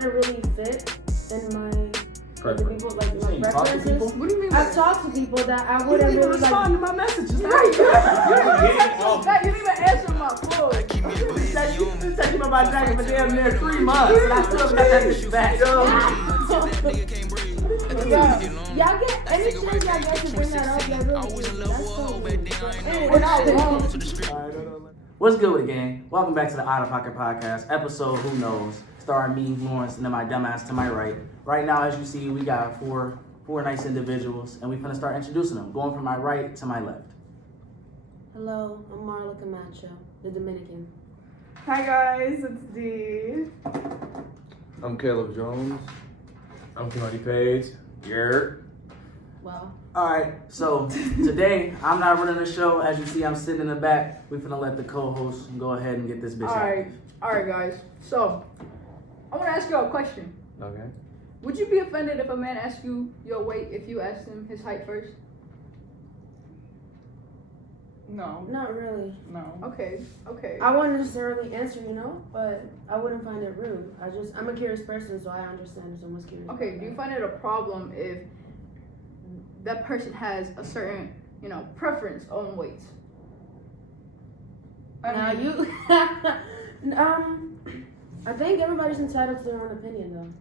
really fit in my people like my preferences. What do you mean? I've talked to people that I wouldn't you really respond like. to my messages. You didn't even answer my phone. You texted me about Dragon for damn near 3 months, and I still got that bitch back. Y'all get any chance y'all get to bring that up? Y'all really do. That's so weird. We're not wrong. What's good with the gang? Welcome back to the Out of Pocket Podcast, episode Who Knows, starring me, Lawrence, and then my dumbass to my right. Right now, as you see, we got four nice individuals, and we're gonna start introducing them, going from my right to my left. Hello, I'm Marla Camacho, the Dominican. Hi guys, it's D. I'm Caleb Jones. I'm Kimani Page. You're. Wow. All right, so today I'm not running the show. As you see, I'm sitting in the back. We're gonna let the co-host go ahead and get this bitch out. Alright guys. So, I want to ask y'all a question. Okay. Would you be offended if a man asked you your weight if you asked him his height first? No. Not really. No. Okay. I wouldn't necessarily answer, but I wouldn't find it rude. I'm a curious person, so I understand if someone's curious. Okay, do you find it a problem if that person has a certain, preference on weight? Now you, I think everybody's entitled to their own opinion, though.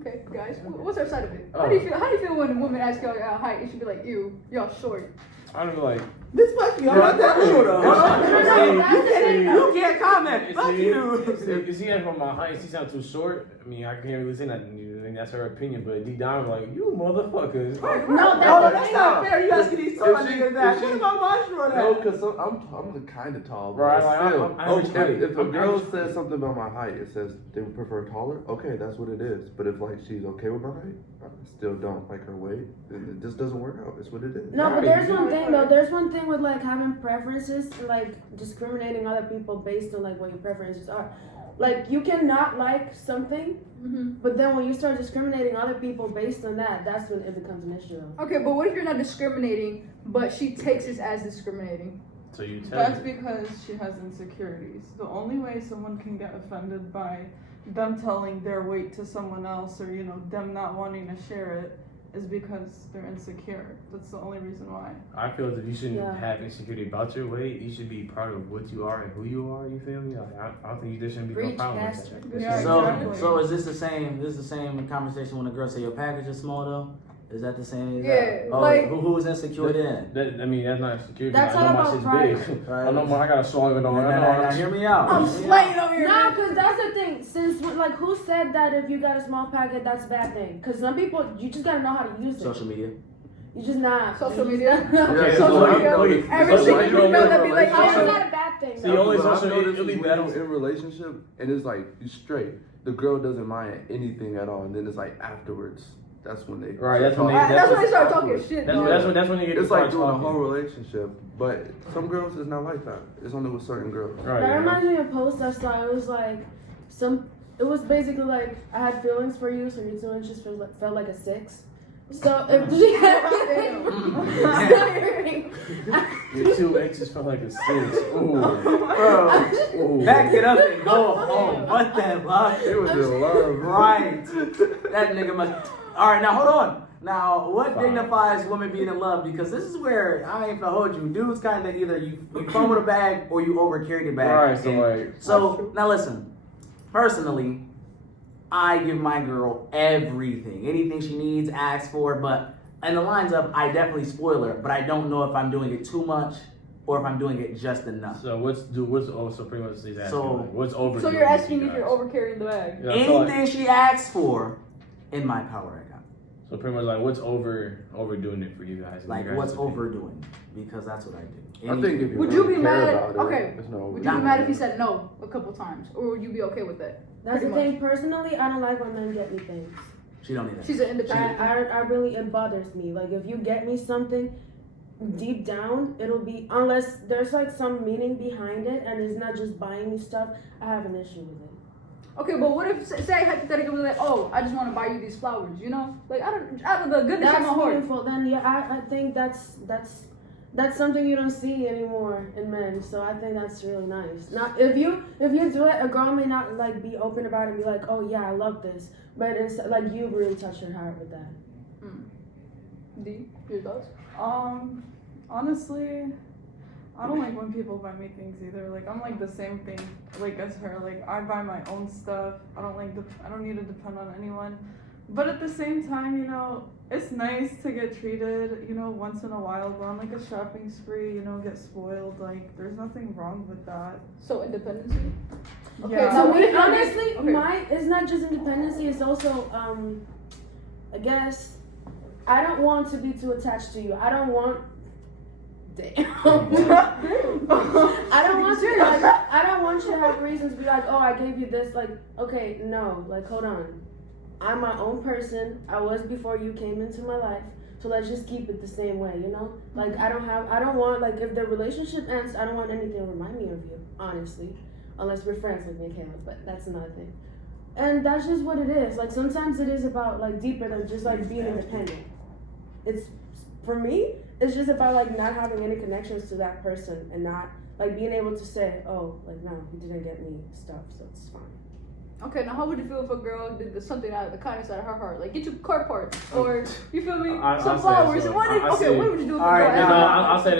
Okay, guys. What's our side of it? How do you feel when a woman asks y'all your height? You should be like, ew, y'all short. I don't know, like. This fuck you. I'm not that rude though. You can't comment. Fuck you. If she asked for my height, she sounds too short. I mean, I can't really say nothing. I mean, that's her opinion, but deep down, I'm like, you motherfuckers. No, that's not fair. You asking these tall niggas that. What about my short No, ass? because I'm kind of tall. But Right, like, still, I'm if a girl says something about my height, it says they would prefer taller. Okay, that's what it is. But if like she's okay with my height, I still don't like her weight. It just doesn't work out. It's what it is. No, but there's one thing though. There's one thing with like having preferences and like discriminating other people based on like what your preferences are. Like you cannot like something, but then when you start discriminating other people based on that, that's when it becomes an issue. Okay, but what if you're not discriminating, but she takes it as discriminating? So you tell That's me. because she has insecurities. The only way someone can get offended by them telling their weight to someone else or, them not wanting to share it is because they're insecure. That's the only reason why. I feel as if you shouldn't Yeah. have insecurity about your weight. You should be proud of what you are and who you are. You feel me? Like, I don't think there shouldn't be no Preach, problem Pastor. with that. Yeah, So, exactly. so is this the same? This is the same conversation when a girl say your package is small though? Is that the same? Yeah, Oh, like- who's insecure then? That's not insecurity. That's I know all my about shit's pride. big. Right. I know I got a swallow it on. Now, hear me out. I'm Hear me slaying out. over here. No, because that's the thing. Since like, who said that if you got a small packet, that's a bad thing? Because some people, you just gotta know how to use it. Social media. You just not. Social media. Okay, so so like, Every single female that be like, How is oh, that a bad thing? See, though? only But I've social noticed media when battles. you're in relationship and it's like you straight. The girl doesn't mind anything at all, and then it's like afterwards. That's when they Right, that's when that's when they start afterwards. talking shit. That's when you get It's to like start doing a talking. whole relationship, but some girls is not like that. It's only with certain girls. Right. That Yeah. reminds me of a post I saw. It was like it was basically like I had feelings for you, so your 2 inches felt like a 6. So if she Your 2 inches felt like a 6. Ooh. Bro, Ooh. back it up and go home. What the fuck? It was in love. Right. That nigga must. All right, now hold on. Now, what Fine. dignifies women being in love? Because this is where I ain't gonna hold you. Dudes kind of either you come with a bag or you overcarry the bag. Right, so And- like. So now listen. Personally, I give my girl everything, anything she needs, asks for. But in the lines of, I definitely spoil her, but I don't know if I'm doing it too much or if I'm doing it just enough. So so pretty much he's asking, So- like, what's over? So you're asking if you're overcarrying the bag. Yeah, so, like, Anything she asks for, in my power, I got. so pretty much like what's overdoing it for you guys? in Like your guys' what's opinion? overdoing? Because that's what I do. I think if you Would you really be care mad? about it, Okay. there's no Would you be Nah. mad if he said no a couple times, or would you be okay with that? That's the Pretty thing. Personally, I don't like when men get me things. She don't need that. She's an independent. I really, it bothers me. Like if you get me something, deep down it'll be, unless there's like some meaning behind it and it's not just buying me stuff, I have an issue with it. Okay, but what if, say hypothetically, like, oh, I just want to buy you these flowers, Like, out of the goodness of That's my heart. meaningful. Then yeah, I think that's that's something you don't see anymore in men. So I think that's really nice. Now, if you do it, a girl may not like be open about it and be like, oh yeah, I love this, but it's like you really touch her heart with that. D, your thoughts? Honestly, I don't like when people buy me things either. Like I'm like the same thing like as her. Like I buy my own stuff. I don't need to depend on anyone. But at the same time, you know, it's nice to get treated, you know, once in a while, go on like a shopping spree, you know, get spoiled. Like there's nothing wrong with that. So independency? Okay, Yeah. So what if honestly, okay. it's not just independency. It's also, I guess, I don't want to be too attached to you. I don't want. Damn. I don't want you. Like, I don't want you to have reasons to be like, oh, I gave you this. Like, okay, no. Like, hold on. I'm my own person. I was before you came into my life. So let's just keep it the same way, you know? Like, I don't want, like, if the relationship ends, I don't want anything to remind me of you, honestly. Unless we're friends with me and Caleb, but that's another thing. And that's just what it is. Like, sometimes it is about, like, deeper than just, like, being independent. It's, for me, it's just about, like, not having any connections to that person and not, like, being able to say, oh, like, no, he didn't get me stuff, so it's fine. Okay, now how would you feel if a girl did something out of the kindness out of her heart? Like, get you car parts, or, you feel me? Some flowers. What would you do if a girl Alright, I'll say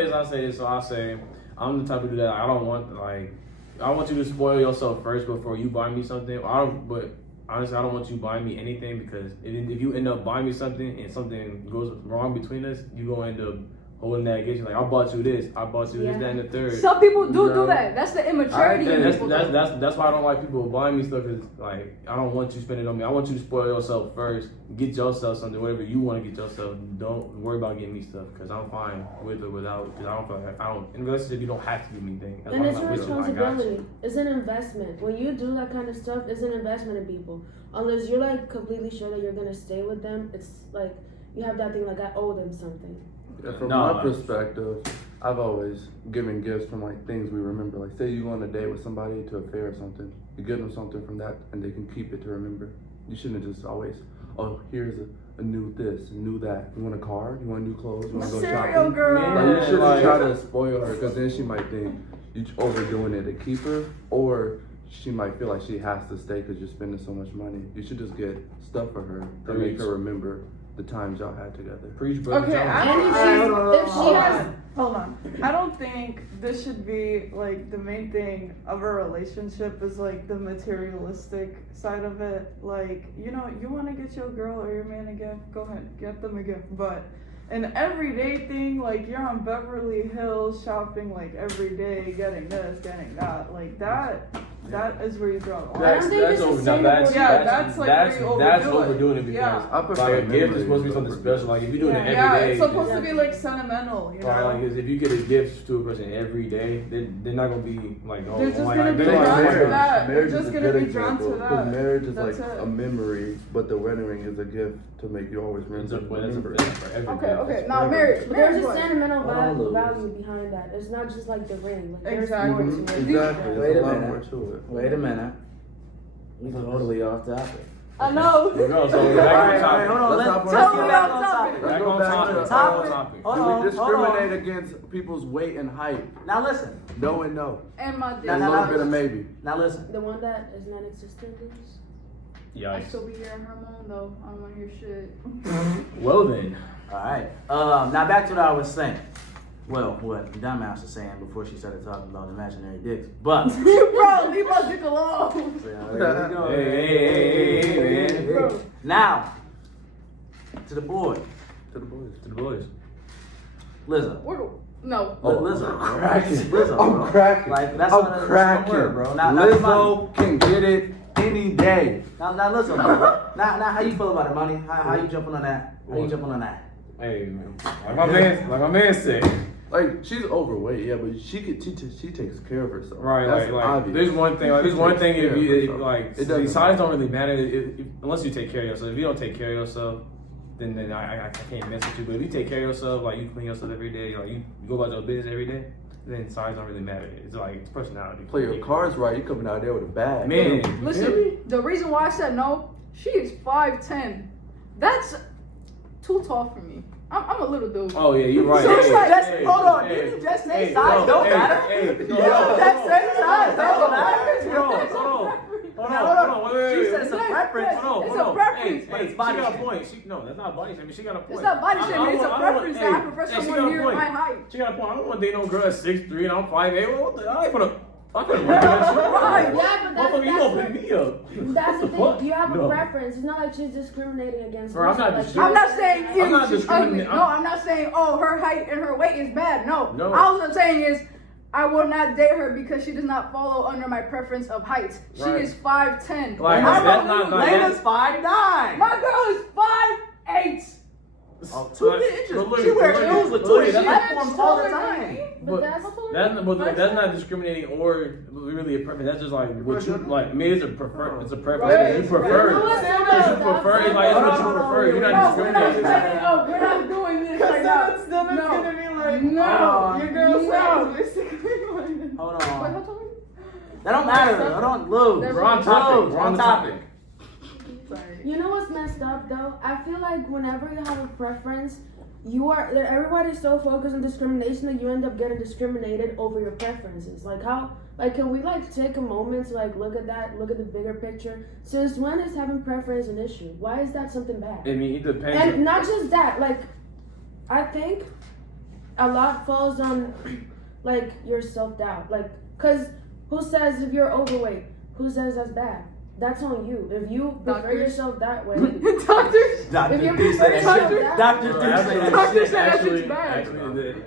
this. So I'll say, I'm the type of dude that I don't want, like, I want you to spoil yourself first before you buy me something. But honestly, I don't want you buying me anything because if you end up buying me something and something goes wrong between us, you gonna end up holding that against you. Like, I bought you this, that, and the third. Some people do that. That's the immaturity in people. That's why I don't like people buying me stuff. Cause like I don't want you spending it on me. I want you to spoil yourself first. Get yourself something, whatever you want to get yourself. Don't worry about getting me stuff. Cause I'm fine with or without. Cause I don't feel like in a relationship you don't have to give me anything. And it's your responsibility. It's an investment. When you do that kind of stuff, it's an investment in people. Unless you're like completely sure that you're gonna stay with them, it's like you have that thing like I owe them something. Yeah, from my perspective, I've always given gifts from like things we remember. Like say you go on a date with somebody to a fair or something, you give them something from that and they can keep it to remember. You shouldn't just always, oh, here's a new this, a new that. You want a car? You want new clothes? You want to go shopping? Girl. Like, you shouldn't try to spoil her because then she might think you're overdoing it to keep her, or she might feel like she has to stay because you're spending so much money. You should just get stuff for her to make her remember the times y'all had together. Preach, brother. Okay, if she has, hold on. I don't think this should be like the main thing of a relationship is like the materialistic side of it. Like, you know, you want to get your girl or your man a gift, go ahead, get them a gift. But an everyday thing, like you're on Beverly Hills shopping like every day, getting this, getting that, like that is where you draw the line. That's where you overdoing it because Yeah. like a gift is supposed to be something special. Like if you're doing it every day, it's supposed to be like sentimental, you know. Like if you get a gift to a person every day, they're not gonna be like, oh, They're just like, gonna be they're drawn like, to that. Marriage They're is just a gonna good be drawn to example, that. because marriage is That's like it. a memory, but the wedding ring is a gift to make you always remember it. Okay. Now marriage. there's a sentimental value behind that. It's not just like the ring. Like, there's more to it. Exactly. Wait There's a a lot minute. more to it. Wait a minute. We totally off topic. I know. So back on hold on. Let's hop on Tell topic. me about topic. Let's Back go on back topic. to the Topic. Hold Do on, we hold on. discriminate against people's weight and height? Now listen. No and no. And my dick. And a little bit of maybe. Now listen. The one that is non-existent is. I Yikes. still be hearing hormone though. I don't want to hear shit. Well then. All right. Now back to what I was saying. Well, what Dumbass was saying before she started talking about imaginary dicks. But Bro, leave my dick alone. there we go. Hey. Bro. Now to the boy, To the boys. To the boys. Lizzo. No. Lizzo. cracking. Lizzo. Bro. I'm cracking. Like that's I'm what cracking. word, bro. Not the money. Lizzo can get it any day. Now listen, bro. Now how you feel about it, money? How you jumping on that? How you jumping on that? Hey, man. Like my man said. Like she's overweight, yeah, but she takes care of herself. Right, That's like obvious. there's one thing. Like, there's one thing if you It like doesn't the size don't really matter unless you take care of yourself. If you don't take care of yourself, then I can't mess with you. But if you take care of yourself, like you clean yourself every day, like you go about your business every day, then size don't really matter. It's like it's personality. Play your cards right, you coming out there with a bag. Man, you feel me? Listen, the reason why I said no, she is 5'10". That's too tall for me. I'm a little dude. Oh yeah, you're right. So it's like, hold on, didn't you just say size don't matter? That's size don't matter. Hold on. Wait. She said it's a preference. Hold It's a on. preference. Hey, she got a point. No, that's not body shaming. She got a point. It's not body shaming. It's a preference that I prefer she someone got a near point. my height. She got a point. I don't want to date no girl at 6'3" and I'm 5'8". What the? I ain't gonna. I'm gonna work that shit. Right. Yeah, but Motherfucker, you that's gonna pick me up? that's the What thing. You have a No. preference. It's not like she's discriminating against. Bro, I'm me. not Like, discriminating. I'm not saying I'm not she's ugly. discriminating. No, I'm not saying her height and her weight is bad. No. No. All I'm saying is I will not date her because she does not follow under my preference of height. She Right. is 5'10". Like, I'm that's a not- little- Lena's 5'9". My girl is 5'8". Oh, 2 inches. But look, She wears look, shoes with look, 2 that's- platforms all the time. But that's not discriminating or really a preference. That's just like what you like. I mean, it's a prefer. It's a preference. Right. You prefer. No, It's it's you not. prefer. It's like it's what you prefer. You're not No, we're not discriminating. saying, oh, we're not doing this like that. Then it's No. gonna be like, No. your girl's No. size basically. Like, Hold Wait, on. how tall are you? That don't matter. I don't lose. We're We're on topic. Lose. We're on the topic. Sorry. You know what's messed up though? I feel like whenever you have a preference, everybody's so focused on discrimination that you end up getting discriminated over your preferences. Like how, like can we like take a moment to like look at that, look at the bigger picture? Since when is having preference an issue? Why is that something bad? I mean, it depends. And not just that, like I think a lot falls on like your self-doubt. Like, cause who says if you're overweight? Who says that's bad? That's on you. If you prefer Doctors. yourself that way, Doctors. Dr. if you Drew prefer said that yourself shit. that Dr. way, Drew said that Doctor shit. said that Actually, shit's bad.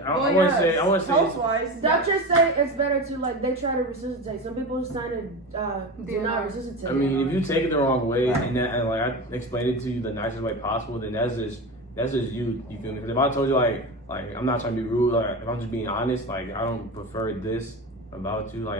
I want to say. I want to say. health-wise, doctors say it's better to like they try to resuscitate. Some people sign it do not resuscitate. I mean, if you take it the wrong way and like I explained it to you the nicest way possible, then that's just you. You feel me? Because if I told you like I'm not trying to be rude, like if I'm just being honest, like I don't prefer this about you, like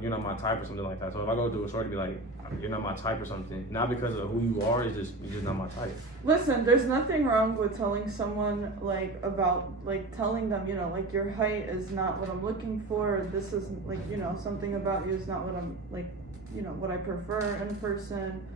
you're not my type or something like that. So if I go to a store to be like you're not my type or something, not because of who you are, it's just you're just not my type. listen, there's nothing wrong with telling someone like about like telling them, you know, like your height is not what I'm looking for, or this is like, you know, something about you is not what I'm like, you know, what I prefer in person.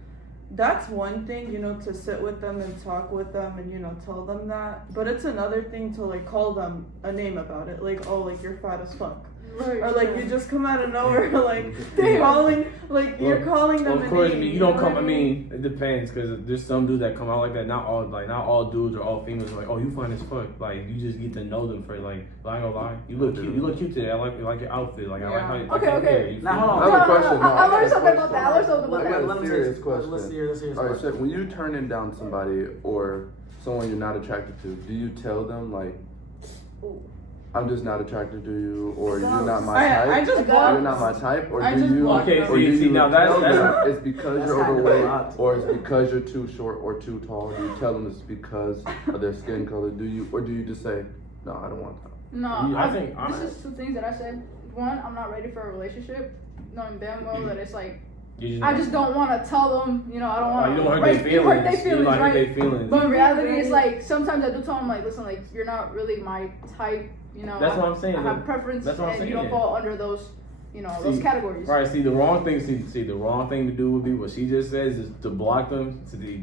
That's one thing, you know, to sit with them and talk with them and, you know, tell them that. But it's another thing to like call them a name about it, like, oh, like you're fat as fuck. Right. Or like you just come out of nowhere, like calling, like you're calling them. Of course, a I name, mean you don't know come. what I mean it depends because there's some dudes that come out like that. Not all dudes or all females are like, oh, you fine as fuck. Like you just get to know them for like. I ain't gonna lie, you look cute. You look cute today. I like your outfit. Like I like how you. Okay. You Now, feel hold me? on. I have a question. I learned something about that. I learned something about I got that. a serious question. Let's hear this All right, question. so when you turning down somebody or someone you're not attracted to, do you tell them like, I'm just not attracted to you, or you're not my type? I just You're blocked. not my type, or I do just you? blocked Okay, them. Or do see, you now that's- tell that's- them it's because that's you're happened a overweight, lot. or it's because you're too short or too tall? Do you tell them it's because of their skin color? Do you just say, no, I don't want that? No, I think this is two things that I said. One, I'm not ready for a relationship, knowing damn well that it's like You I just don't want to tell them, you know, I don't want you to don't hurt their feelings. hurt their You feelings, don't hurt right? their feelings. But in reality, it's like sometimes I do tell them like, listen, like you're not really my type, you know. That's what I'm saying. I have preference, That's what I'm and you don't saying. fall under those, you know, those categories. Right. See, the wrong thing. See, the wrong thing to do would be what she just says is to block them.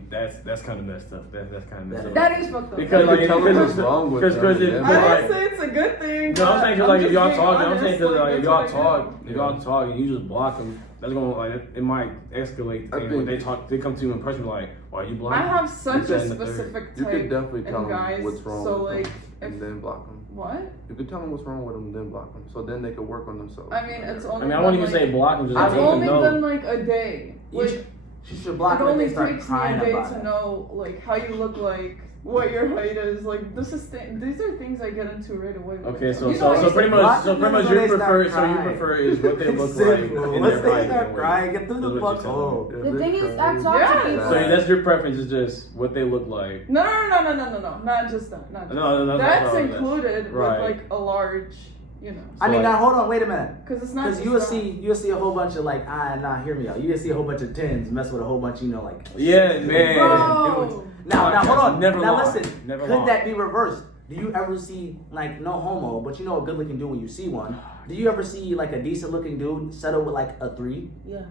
That's kind of messed up. That's kind of messed up. That is fucked up. Because You like can tell them what's because wrong with because them, if yeah. I like, didn't say it's a good thing. no, I'm saying because like if just y'all being talk, I'm honest, saying because like if that's y'all what I talk, do. if y'all talk and you just block them, that's gonna like it might escalate. I And think- when they talk, they come to you in person like, why are you blocking? I have such This, a that, and the third. specific You could type definitely tell in guys. them what's wrong So with like, them if and then block them. what? You could tell them what's wrong with them and then block them. So then they could work on themselves. I mean, it's only. I mean, I won't been, even say block them. Just I've let them only know. been like a day. Like, She should block it them if only they start takes me crying a day about to it. know like how you look like, what your height is. Like this is these are things I get into right away. with. Okay, so You know, so pretty much block them you when they start prefer crying. is what they look like Simple. in Once their they height. start crying, get through the That's what fuck you're home. Yeah, The they're thing is, I crying. talk Yeah. to people. So that's your preference is just what they look like. No, not just that. Not just No, that's not included Right. with like a large, you know. I mean, So, now hold on, wait a minute. Because it's not. Because just you'll see a whole bunch of like, hear me out. You see a whole bunch of tens mess with a whole bunch, like. Yeah, man. Bro. Now hold on. Never now lie. listen. Never Could lie. that be reversed? Do you ever see like no homo, but you know a good looking dude when you see one? Do you ever see like a decent looking dude settle with like a 3? Yeah.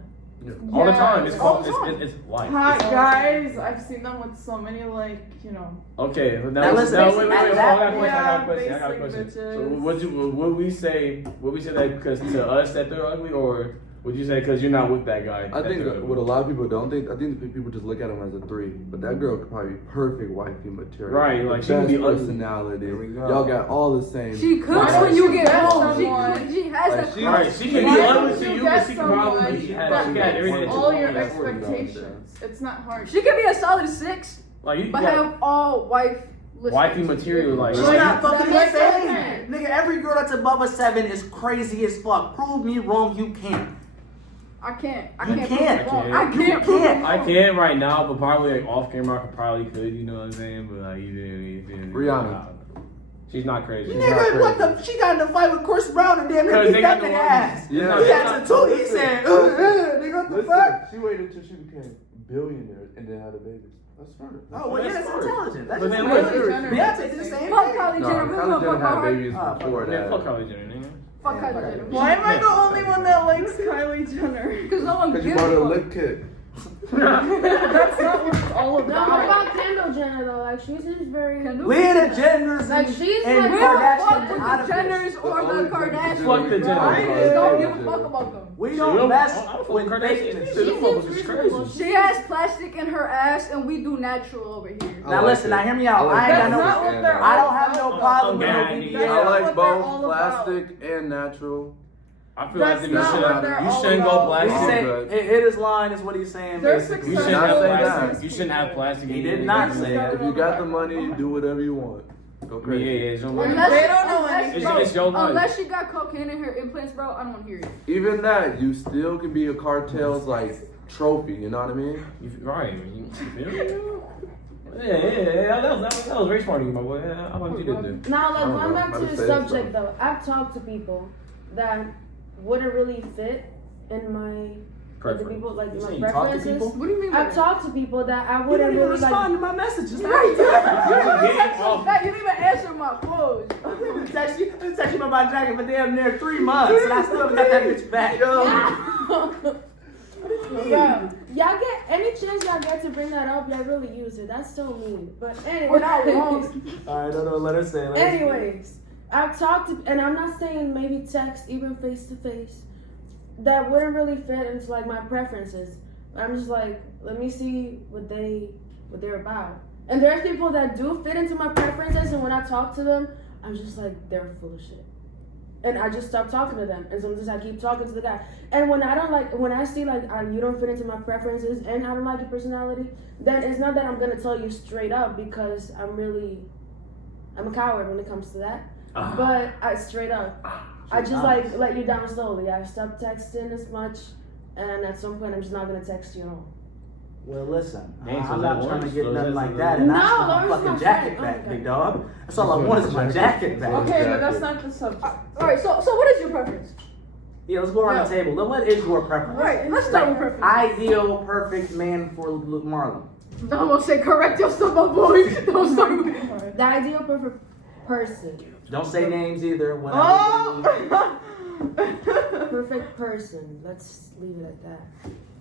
All the time. It's all called. the time. It's life. Hot guys, I've seen them with so many Okay. Now listen, wait. at I that got a point- question. I got a question. So would we say that because to us that they're ugly, or would you say because you're not with that guy? I that think they're ugly? what a lot of people don't think, I think people just look at him as a 3. But that girl could probably be perfect wifey material. Right, The like, she could best be ugly. personality. There we go. Y'all got all the same. She cooks Why when don't you you get get home. someone- She has Like, that. she- Right, she can Why be don't ugly to you you, get but she can probably someone she that got meets everything. all your Yeah. expectations? It's not hard. She could be a solid 6, Like you but got have all wife. wifey material. Like She's not fucking That's the same. okay. Nigga, every girl that's above a 7 is crazy as fuck. Prove me wrong, you can't. I can't. You prove can't. it wrong. You I can't. can't. prove it can't. I wrong. can't right now, but probably like off camera I probably could. You know what I'm saying? But like you feel me? Rihanna. She's not crazy. Nigga, what the? She got in a fight with Chris Brown and damn near Because beat they that got nigga the ass. Yeah. He had to toot. He said, nigga, what the Listen, fuck? she waited until she became billionaire and then had a baby. That's smart. Oh, well, yeah, that's smart. intelligent. That's But just then weird. look, Jenner Beyonce did did the the same Fuck thing. Kylie No, Jenner. We Kylie gonna Jenner fuck had her. babies before Man, fuck that. Kylie Jenner, nigga. Fuck Kylie Jenner. Why am I the only one that likes Kylie Jenner? Because no one Because you gives bought her a a fuck. lip kit. That's not what it's all No, what about. about Kendall Jenner though? Like she seems very. Kendall? Leah the Jenners Like she's and like We don't Kardashian fuck with out of the this. Jenners or only the Kardashians. Fuck the Jenners. I Yeah. don't give a fuck about them. We Shit, don't mess I don't fuck with Kardashians. fakeness. Shit, them motherfuckers is crazy. She has plastic in her ass, and we do natural over here. Now listen, now hear me out. I ain't got That's no. not what they're I all don't have no about. problem with no Okay. BBL. That's I not like what they're all both about. plastic and natural. I feel That's like you not should what they're you all shouldn't go about. He plastic. said, hit his line is what he's saying. They're Basically. You successful shouldn't have Not saying plastic. that. You shouldn't have plastic. He in did your not niggas. say that. If you got the money, you do whatever you want. Go Yeah, crazy. it's your Unless- life. They don't know unless, anything. bro, It's your life. unless she got cocaine in her implants, bro, I don't want to hear it. Even that, you still can be a cartel's like trophy. You know what I mean? Right. You feel me? Yeah. That was very smart of you, my boy. Yeah, I want you to do. Now, like I don't going know. back I to just the say subject stuff. though, I've talked to people that wouldn't really fit in my like the people like You my saying you talk to preferences. people? What do you mean by I've that? talked to people that I You wouldn't didn't even really respond like. to my messages. Right. Getting off. You didn't even answer my clothes. I text you about my jacket for damn near 3 months, and I still haven't got that bitch back. Yeah, y'all get any chance y'all get to bring that up, y'all really use it. That's so mean. But anyway, We're not wrong. All right, no, let her say. anyways, I've talked to, and I'm not saying maybe text, even face to face, that wouldn't really fit into like my preferences. I'm just like, let me see what they're about. And there's people that do fit into my preferences, and when I talk to them, I'm just like, they're full of shit. And I just stop talking to them, and sometimes I keep talking to the guy. And when I see like you don't fit into my preferences, and I don't like your personality, then it's not that I'm gonna tell you straight up because I'm a coward when it comes to that. But I straight up, I just like let you down slowly. I stopped texting as much, and at some point I'm just not gonna text you at all. Well, listen, Dang, so I'm that not trying to works. get So nothing that's like a- that, and No, I just want my Laura's fucking my jacket friend. back, Okay. big dog. That's all I want is my jacket back. Okay, but that's not the subject. All right, so what is your preference? Yeah, let's go around the table. Then what is your preference? Right, let's start with preference. Ideal, perfect man for Marlon. I'm gonna say correct yourself, my boy. Don't start with me. The ideal perfect person, Don't say names either. Whatever. Oh! perfect person. Let's leave it at that.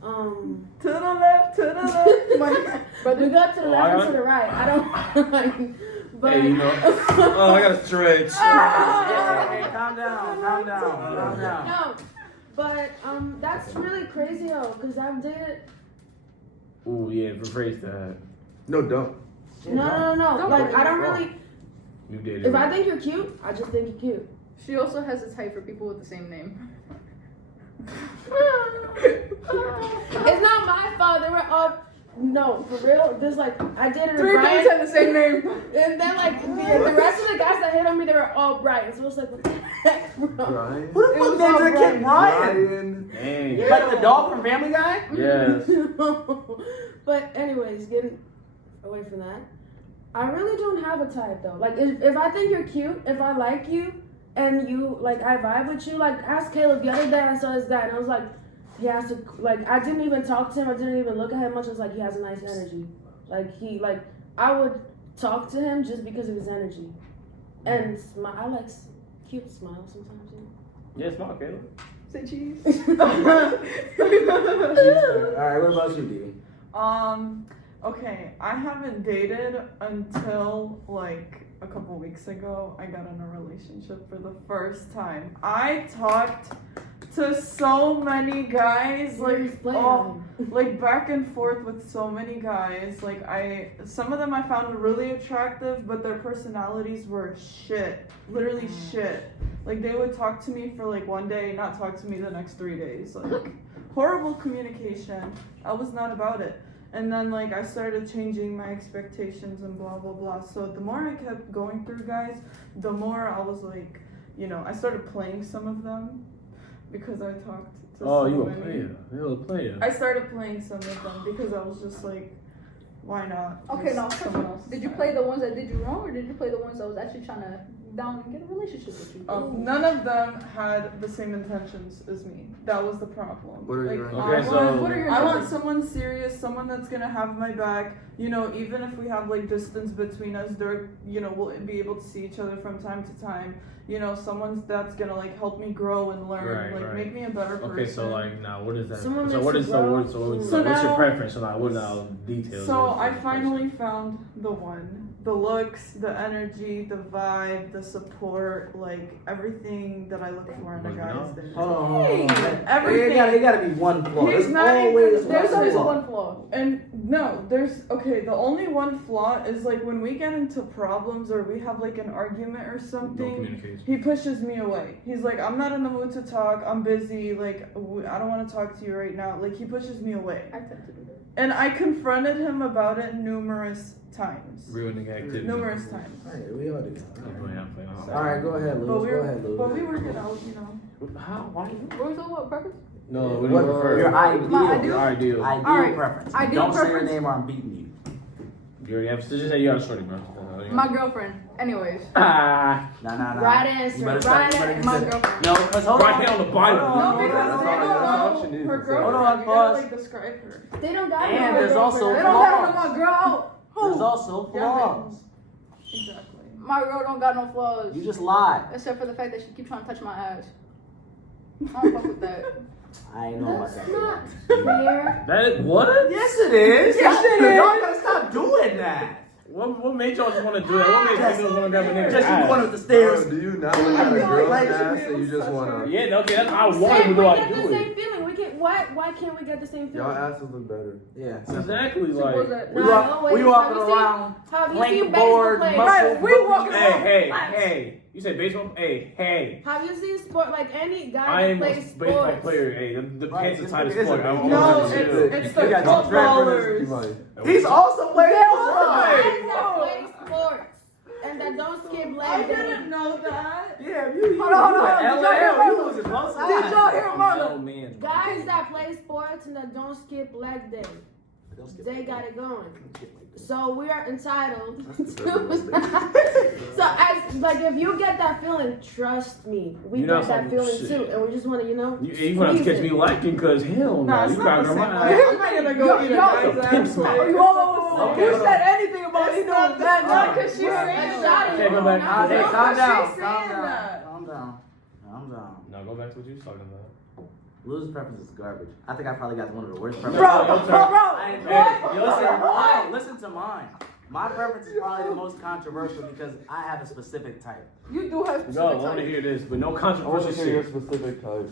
To the left, to the left. But we go to the left and to the right. I don't mind. But Hey, you know. Oh, I gotta stretch. Hey, calm down. no. But that's really crazy though, because I've dated. Ooh, yeah, rephrase that. No, don't. No. Don't Like worry. I don't really. You did it. If I think you're cute, I just think you're cute. She also has a type for people with the same name. It's not my fault. They were all. No, for real. There's like I dated a 3 Brian, dudes have the same name. and then like the rest of the guys that hit on me, they were all Brian. So it was like, what the heck, bro? Brian. Who the It fuck was named all their kid Brian? Brian. Dang. Like the dog from Family Guy? Yes. But anyways, getting away from that, I really don't have a type though. Like if I think you're cute, if I like you, and you like I vibe with you, like ask Caleb the other day. I saw this guy and I was like, he has to like I didn't even talk to him. I didn't even look at him much. I was like, he has a nice energy. Like I would talk to him just because of his energy, and I like cute smiles sometimes. You know? Yeah, smart, Caleb. Say cheese. Alright, what about you, D? Okay, I haven't dated until like a couple weeks ago. I got in a relationship for the first time. I talked to so many guys, like back and forth with so many guys. Like some of them I found really attractive, but their personalities were shit, literally shit. Like they would talk to me for like one day, not talk to me the next 3 days. Like horrible communication. I was not about it. And then like I started changing my expectations and blah blah blah. So the more I kept going through guys, the more I was like, you know, I started playing some of them because I talked to so you many. a player. You a player. I started playing some of them because I was just like, why not? Okay, now, someone else. did you play the ones that did you wrong, or did you play the ones that was actually trying to down and get a relationship with you? None of them had the same intentions as me. That was the problem. What are like, your Okay, so I want someone serious, someone that's gonna have my back. You know, even if we have like distance between us, they're, you know, we'll be able to see each other from time to time. You know, someone that's gonna like help me grow and learn, make me a better person. Okay, so like now, what is that? Someone So makes what you is grow. what's now- your preference? So like, what now details? So of I the finally found the one. The looks, the energy, the vibe, the support, like everything that I look for in a guy is there. Hold on. Everything. It gotta be one flaw. He's There's not even- always There's always flaw. one flaw. And no, the only one flaw is like when we get into problems or we have like an argument or No something, communication. he pushes me away. He's like, I'm not in the mood to talk, I'm busy, like, I don't want to talk to you right now. Like, he pushes me away. I tend to do that. And I confronted him about it numerous times. Real nigga activity. Numerous times. Alright, we all do. I'm playing. Alright, go ahead, Luz. Go ahead, Luz. But we work it out, you know. How? Why? What was the preference? No, what do you What- prefer? Your My ideal. ideal? Your ideal. Ideal Alright, preference. ideal Don't say your preference. name or I'm beating you. You already have. So just say you got a shorty, bro. My girlfriend. Anyways. Ah. Nah. Right answer, You better right start- you better answer. My consider- girlfriend. No, because hold Right on. here on the Bible. Hold on, No, hold because on, they hold on. don't option know is her to say- girlfriend. Hold on, You pause. gotta like describe her. They don't got And no there's also girlfriend. They don't got no flaws. my girl. There's also Yeah, flaws. Exactly. My girl don't got no flaws. You just lied. Except for the fact that she keep trying to touch my ass. I don't fuck with that. I ain't know about That's that. not fair. That is, what? Yes, it is. Yes, it is. Y'all gotta stop doing that. What made y'all just want to do that? What made niggas want to grab a nigga's Just you ass? going up the Bro, stairs. do you not look at a girl's like ass and you just wanna? Yeah, okay, that's how I want Same, to we do. I get the do same it. feeling. We can. Why can't we get the same Y'all feeling? asses look better. Yeah. Exactly, Suppose like. that. We No, walk, no, wait. we walking Have you seen- around. Have you plank seen baseball board, players? muscle. Right, we walking Hey. You said baseball? Hey. Have you seen sport like any I guy am that a plays baseball sports? player. Hey, the Right, pants are tight as it's fuck. a- I No, want it's You the got some footballers. He's also playing football. Guys that play sports and that don't skip I leg day. didn't know that. Yeah, you. Hold on. LL, you was close. Did y'all hear Marlon? Oh, man. Guys that play sports and that don't skip leg day, they got it going. So we are entitled to. So as like if you get that feeling, trust me, we You know get that some feeling shit. too, and we just want to, You gonna have to catch me liking, cause hell Nah, no. it's You not got the to same my way. ass. I'm not gonna go eat a Y'all- guy's Pimp ass. smack. quick. Whoa. Okay, You hold said on. anything about he doing that? not 'cause she's We're saying a that. shot Okay, go at back. you. Hey, No, calm she's down. saying Calm down. that. Calm down. Calm down. Now go back to what you was talking about. Losing preference is garbage. I think I probably got one of the worst Bro, preferences. bro, I ain't- what? Listen to mine. My preference is probably the most controversial because I have a specific type. You do have No, specific I want to type. hear this, but no I want controversial to hear your shit. specific type.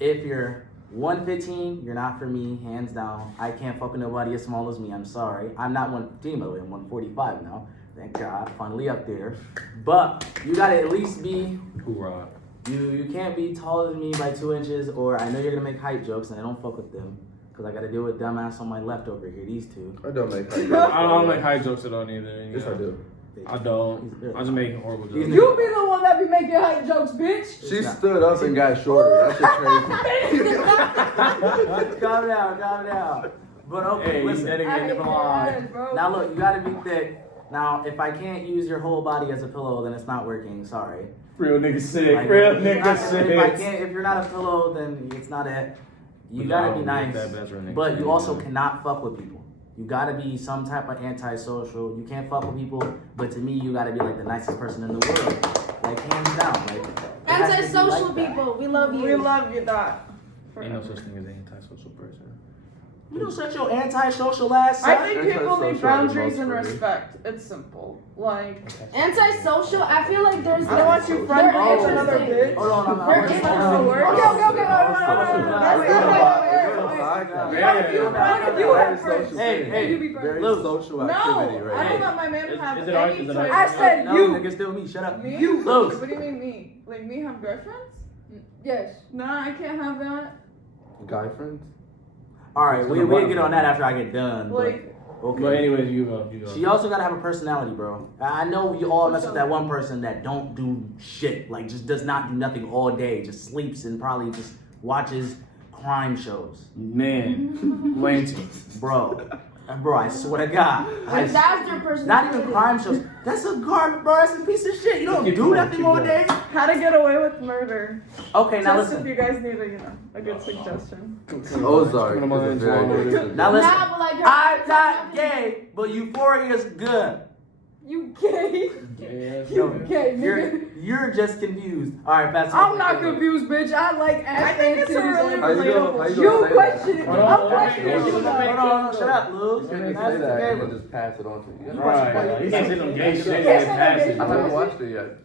If you're 115, you're not for me, hands down. I can't fuck with nobody as small as me. I'm sorry. I'm not 115 by the way. I'm 145 now. Thank God, finally up there. But you gotta at least be. Hoorah. You can't be taller than me by 2 inches, or I know you're gonna make height jokes, and I don't fuck with them. Cause I gotta deal with dumbass on my left over here, these two. I don't make height I don't make high jokes at all either. Yes, I do. I don't. I just make horrible jokes. You be the one that be making hype jokes, bitch. She stood up and got shorter. That shit crazy. Calm down. But okay, Hey, listen. that I nigga hate in the your line. ass, bro. Now look, you gotta be thick. Now, if I can't use your whole body as a pillow, then it's not working. Sorry. Real nigga sick. Like, Real if nigga sick. if you're not a pillow, then it's not it. You gotta be nice, but you also cannot fuck with people. You gotta be some type of antisocial. You can't fuck with people, but to me, you gotta be like the nicest person in the world, like hands down. Like Antisocial like that. people, we love you. We love you, Dot. Ain't no such thing as an antisocial person. You don't shut your antisocial ass I up. think people need Antisocial boundaries is and most free. respect. It's simple. Like, Antisocial, I feel like there's. I don't want you friendly they're with another interesting. bitch. Hold on, They're I'm interesting. Okay. What if you have friends? Hey, Very Luke. social No, activity I right don't now. want my man to have Is it art- any is it type. art? I said no, you. nigga, still me. Shut up. Me? Luke. What do you mean me? Like me have girlfriends? Yes. Nah, I can't have that. Guy friends? All right, we'll get on that after I get done. Like, okay. But anyways, you go. She also gotta have a personality, bro. I know you all mess with that one person that don't do shit, like just does not do nothing all day, just sleeps and probably just watches crime shows, Man, Lansing. bro. Bro, I swear to God, Like, that's their personality. not even crime shows. That's a garbage, bro. That's a piece of shit. You don't do nothing all day. how to get away with murder. Okay, now Just if listen. you guys need a good suggestion. Ozark Coming on is a my very mind. good suggestion. Now listen. Nah, but like, you're- I'm not gay, but Euphoria is good. You gay? Yeah, You gay, nigga. You're just confused. All right, that's. I'm not confused, bitch. I like ass. I think it's a really How you relatable. gonna You say question it. Hold on, I'm hold on, questioning hold you on. now. Hold on, shut up, Lou. You can't just say that and then just pass it on to you. Right. You can't say no gay shit and Yes, then pass it. I haven't watched it yet.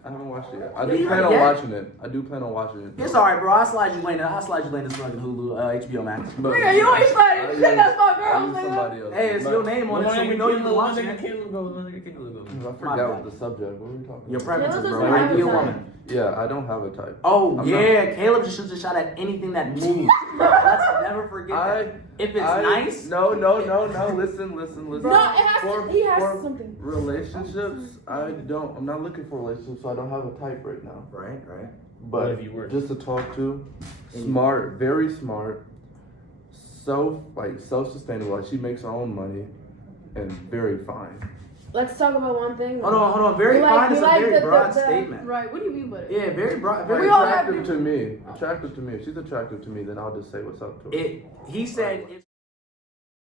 I Yeah, do plan on yeah. watching it. I do plan on watching it. It's alright, bro. I'll slide you Lane. I'll slide you Lane to fucking Hulu, HBO Max. But- Nigga, you ain't sliding I shit. use- That's my I girl, use nigga. somebody else. Hey, it's your name on it, so we know you've been watching it. I forgot what the subject. What were we talking Your about? preferences, Caleb bro. doesn't Like, have be a a type. woman. Yeah, I don't have a type. Oh, I'm yeah. Caleb just shoots a shot at anything that moves. Let's never forget that. If it's nice. No. Listen. No, it has to. He has something. Relationships, I'm not looking for relationships, so I don't have a type right now. Right. But What if you were? just to talk to, smart, very smart, self-sustainable. Like she makes her own money, and very fine. Let's talk about one thing. Hold on. Very We like- fine we is a like very the- broad the- statement. Right, what do you mean by it? Yeah, very broad. Like, Very all have attractive to me. If she's attractive to me, then I'll just say what's up to her. He said.